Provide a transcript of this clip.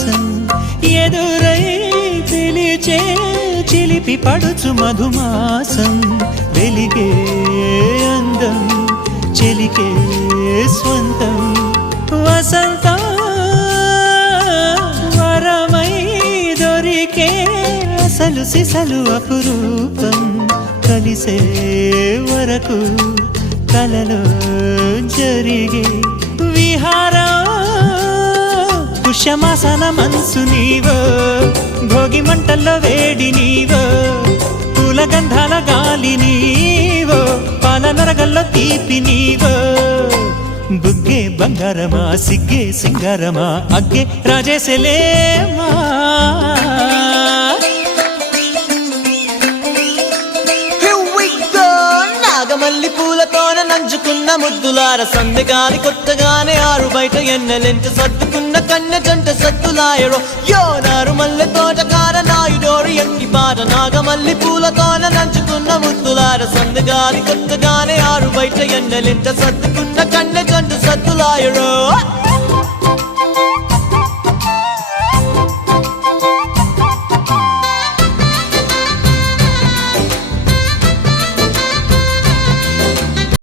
విలాసం ఎదురై పిలిచే చిలిపి పడుచు మధుమాసం వెలిగే అందం చెలికే స్వంతం వసంతం వరమై దొరికే అసలు సిసలు అపురూపం కలిసే వరకు కలలో జరిగే విహారం పుష్యమాసన మనసు నీవో భోగి మంటల్లో వేడి నీవో పూల గంధాల గాలి నీవో పాల నరగల్లో తీపి నీవో బుగ్గే బంగారమా సిగ్గే సింగారమా అగ్గే రాజేసలేమా మల్లి పూలతోన నంచుకున్న ముద్దులార సందెగాలి కొట్టగానే ఆరు బయట ఎన్నెలెంట సర్దుకున్న కన్నె జంట సత్తులాయరో యోనారు మల్లె తోటకార నాయుడోరు ఎంకి పాట నాగమల్లి పూలతోన నంచుకున్న ముద్దులార సందెగాలి కొట్టగానే ఆరు బయట ఎన్నెలెంట సర్దుకున్న కన్నె జంట సత్తులాయరో